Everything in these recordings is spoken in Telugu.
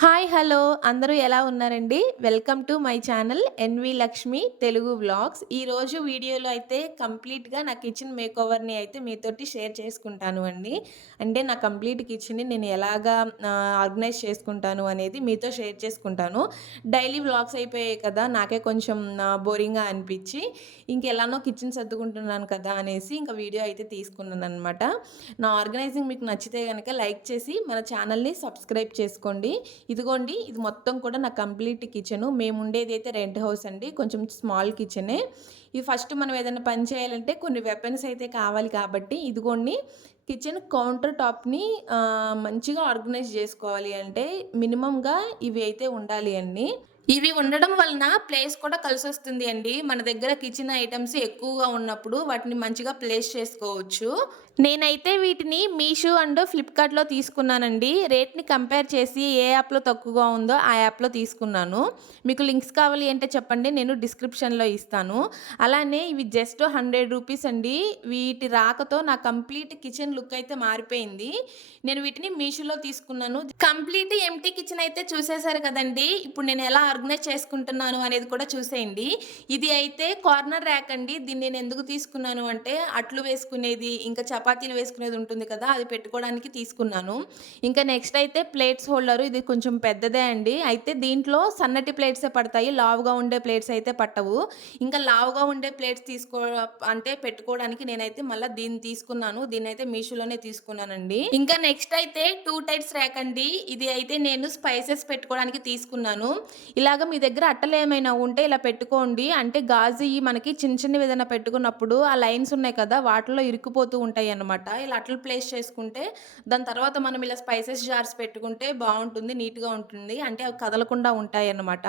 హాయ్! హలో! అందరూ ఎలా ఉన్నారండి? Welcome to my channel NV Lakshmi Telugu vlogs. ఈరోజు వీడియోలో అయితే కంప్లీట్‌గా నా కిచెన్ మేకోవర్‌ని అయితే మీతోటి షేర్ చేసుకుంటాను అండి. అంటే నా కంప్లీట్ కిచెన్‌ని నేను ఎలాగా ఆర్గనైజ్ చేసుకుంటాను అనేది మీతో షేర్ చేసుకుంటాను. డైలీ వ్లాగ్స్ అయిపోయాయి కదా! నాకే కొంచెం బోరింగ్‌గా అనిపిచ్చి ఇంకెలానో కిచెన్ సర్దుకుంటున్నాను కదా! అనేసి ఇంక వీడియో అయితే తీసుకున్నాననమాట. నా ఆర్గనైజింగ్ మీకు నచ్చితే గనక లైక్ చేసి మన ఛానల్‌ని సబ్స్క్రైబ్ చేసుకోండి. ఇదిగోండి ఇది మొత్తం కూడా నా కంప్లీట్ కిచెను. మేముండేదైతే రెంట్ హౌస్ అండి. కొంచెం స్మాల్ కిచెనే. ఇది ఫస్ట్ మనం ఏదైనా పని చేయాలంటే కొన్ని వెపన్స్ అయితే కావాలి కాబట్టి ఇదిగోండి కిచెన్ కౌంటర్ టాప్‌ని మంచిగా ఆర్గనైజ్ జేసుకోవాలి అంటే మినిమమ్‌గా ఇవి అయితే ఉండాలి అండి. ఇవి ఉండడం వలన ప్లేస్ కూడా కలిసొస్తుంది అండి. మన దగ్గర కిచెన్ ఐటెమ్స్ ఎక్కువగా ఉన్నప్పుడు వాటిని మంచిగా ప్లేస్ చేసుకోవచ్చు. నేనైతే వీటిని మీషో అండ్ ఫ్లిప్‌కార్ట్‌లో తీసుకున్నానండి. రేట్‌ని కంపేర్ చేసి ఏ యాప్‌లో తక్కువగా ఉందో ఆ యాప్‌లో తీసుకున్నాను. మీకు లింక్స్ కావాలి అంటే చెప్పండి. నేను డిస్క్రిప్షన్‌లో ఇస్తాను. అలానే ఇవి జస్ట్ రూ. 100 అండి. వీటి రాకతో నా కంప్లీట్ కిచెన్ లుక్ అయితే మారిపోయింది. నేను వీటిని మీషోలో తీసుకున్నాను. కంప్లీట్ ఎంప్టీ కిచెన్ అయితే చూసేసారు కదండీ! ఇప్పుడు నేను ఎలా ఆర్గనైజ్ చేసుకుంటున్నాను అనేది కూడా చూసేయండి. ఇది అయితే కార్నర్ ర్యాక్ అండి. దీన్ని నేను ఎందుకు తీసుకున్నాను అంటే అట్లు వేసుకునేది, ఇంకా చపాతీలు వేసుకునేది ఉంటుంది కదా! అది పెట్టుకోవడానికి తీసుకున్నాను. ఇంకా నెక్స్ట్ అయితే ప్లేట్స్ హోల్డరు ఇది కొంచెం పెద్దదే అండి. అయితే దీంట్లో సన్నటి ప్లేట్సే పడతాయి. లావుగా ఉండే ప్లేట్స్ అయితే పట్టవు. ఇంకా లావుగా ఉండే ప్లేట్స్ అంటే పెట్టుకోవడానికి నేనైతే మళ్ళా దీన్ని తీసుకున్నాను. దీన్నైతే మీషోలోనే తీసుకున్నానండి. ఇంకా నెక్స్ట్ అయితే 2 టైప్స్ ర్యాక్ అండి. ఇది అయితే నేను స్పైసెస్ పెట్టుకోవడానికి తీసుకున్నాను. ఇలాగ మీ దగ్గర అట్టలేమైనా ఉంటే ఇలా పెట్టుకోండి. అంటే గాజుయి మనకి చిన్న చిన్నవి ఏదైనా పెట్టుకున్నప్పుడు ఆ లైన్స్ ఉన్నాయి కదా! వాటిలో ఇరుక్కుపోతూ ఉంటాయన్నమాట. ఇలా అట్టలు ప్లేస్ చేసుకుంటే దాని తర్వాత మనం ఇలా స్పైసెస్ జార్స్ పెట్టుకుంటే బావుంటుంది. నీట్‌గా ఉంటుంది. అంటే అవి కదలకుండా ఉంటాయన్నమాట.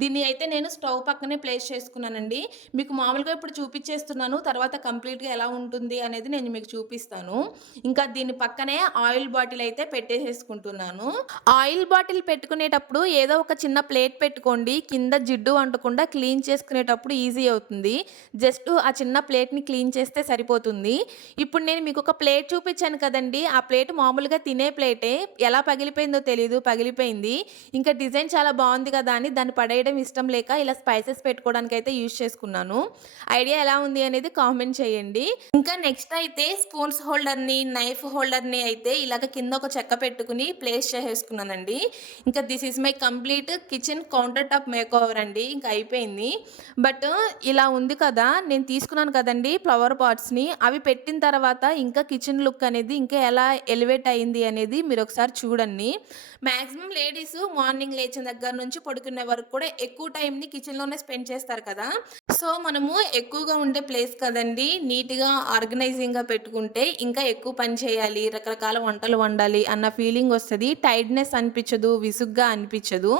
దీన్ని అయితే నేను స్టవ్ పక్కనే ప్లేస్ చేసుకున్నానండి. మీకు మామూలుగా ఇప్పుడు చూపిచ్చేస్తున్నాను. తర్వాత కంప్లీట్‌గా ఎలా ఉంటుంది అనేది నేను మీకు చూపిస్తాను. ఇంకా దీని పక్కనే ఆయిల్ బాటిల్ అయితే పెట్టేసేసుకుంటున్నాను. ఆయిల్ బాటిల్ పెట్టుకునేటప్పుడు ఏదో ఒక చిన్న ప్లేట్ పెట్టుకోండి. కింద జిడ్డు అంటకుండా క్లీన్ చేసుకునేటప్పుడు ఈజీ అవుతుంది. జస్ట్ ఆ చిన్న ప్లేట్‌ని క్లీన్ చేస్తే సరిపోతుంది. ఇప్పుడు నేను మీకొక ప్లేట్ చూపిచ్చాను కదండీ! ఆ ప్లేట్ మామూలుగా తినే ప్లేటే. ఎలా పగిలిపోయిందో తెలీదు. పగిలిపోయింది. ఇంకా డిజైన్ చాలా బావుంది కదా! అని దాన్ని పడేయడం ఇష్టం లేక ఇలా స్పైసెస్ పెట్టుకోవడానికైతే యూజ్ చేసుకున్నాను. ఐడియా ఎలా ఉంది అనేది కామెంట్ చేయండి. ఇంకా నెక్స్ట్ అయితే స్పూన్స్ హోల్డర్‌ని, నైఫ్ హోల్డర్‌ని అయితే ఇలాగ కింద ఒక చెక్క పెట్టుకొని ప్లేస్ చేసేసుకున్నానండి. ఇంకా this is my complete kitchen counter top makeover అండి. ఇంక అయిపోయింది. బట్ ఇలా ఉంది కదా! నేను తీసుకున్నాను కదండీ ఫ్లవర్ పాట్స్‌ని. అవి పెట్టిన తర్వాత ఇంకా కిచెన్ లుక్ అనేది ఇంకా ఎలా ఎలివేట్ అయింది అనేది మీరొకసారి చూడండి. మాక్సిమం లేడీస్ మార్నింగ్ లేచిన దగ్గర నుంచి పడుకునే వరకు కూడా ఎక్కువ టైంని కిచెన్‌లోనే స్పెండ్ చేస్తారు కదా! సో, మనము ఎక్కువగా ఉండే ప్లేస్ కదండీ! నీట్‌గా, ఆర్గనైజింగ్‌గా పెట్టుకుంటే ఇంకా ఎక్కువ పని చేయాలి, రకరకాల వంటలు వండాలి అన్న ఫీలింగొస్తది. టైర్డ్‌నెస్ అనిపిచ్చదు, విసుగ్గా అనిపిచ్చదు.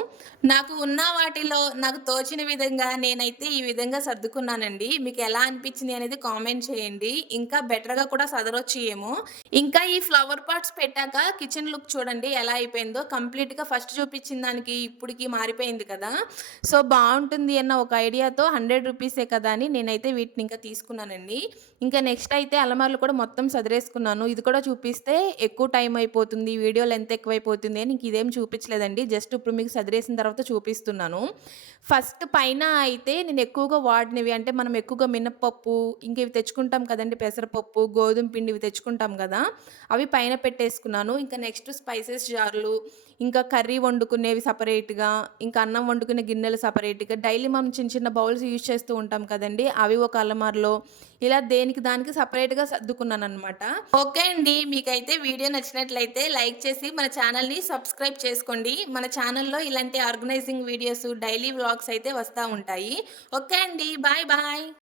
నాకు ఉన్న వాటిలో నాకు తోచిన విధంగా నేనైతే ఈ విధంగా సర్దుకున్నానండి. మీకెలా అనిపిచ్చింది అనేది కామెంట్ చేయండి. ఇంకా బెటర్‌గా కూడా సదరొచ్చు ఏమో! ఇంకా ఈ ఫ్లవర్ పాట్స్ పెట్టాక కిచెన్ లుక్ చూడండి ఎలా అయిపోయిందో. కంప్లీట్‌గా ఫస్ట్ చూపిచ్చిన దానికి ఇప్పటికి మారిపోయింది కదా! సో, బావుంటుంది అన్న ఒక ఐడియాతో రూ. 100 కదా! అని నేనైతే వీటిని ఇంకా తీసుకున్నానండి. ఇంకా నెక్స్ట్ అయితే అలమార్లు కూడా మొత్తం సదిరేసుకున్నాను. ఇది కూడా చూపిస్తే ఎక్కువ టైం అయిపోతుంది. వీడియో లెంత్ ఎక్కువైపోతుంది అని ఇంక ఇదేం చూపించలేదండి. జస్ట్ ఇప్పుడు మీకు సదిరేసిన తర్వాత చూపిస్తున్నాను. ఫస్ట్ పైన అయితే నేను ఎక్కువగా వాడినవి అంటే మనం ఎక్కువగా మినపప్పు, ఇంక ఇవి తెచ్చుకుంటాం కదండీ! పెసరపప్పు, గోధుమ పిండి ఇవి తెచ్చుకుంటాం కదా! అవి పైన పెట్టేసుకున్నాను. ఇంకా నెక్స్ట్ స్పైసెస్ జార్లు, ఇంకా కర్రీ వండుకునేవి సెపరేట్‌గా, ఇంకా అన్నం వండుకునే గిన్నెలు సెపరేట్‌గా, డైలీ మనం చిన్న చిన్న బౌల్స్ యూజ్ చేస్తూ ఉంటాం కదండీ! అవి ఒక అలమారలో, ఇలా దేనికి దానికి సెపరేట్‌గా సర్దుకున్నాననమాట. ఓకే అండి. మీకైతే వీడియో నచ్చినట్లయితే లైక్ చేసి మన ఛానల్‌ని సబ్స్క్రైబ్ చేసుకోండి. మన ఛానల్‌లో ఇలాంటి ఆర్గనైజింగ్ వీడియోస్, డైలీ వ్లాగ్స్ అయితే వస్తా ఉంటాయి. ఓకే అండి. Bye bye.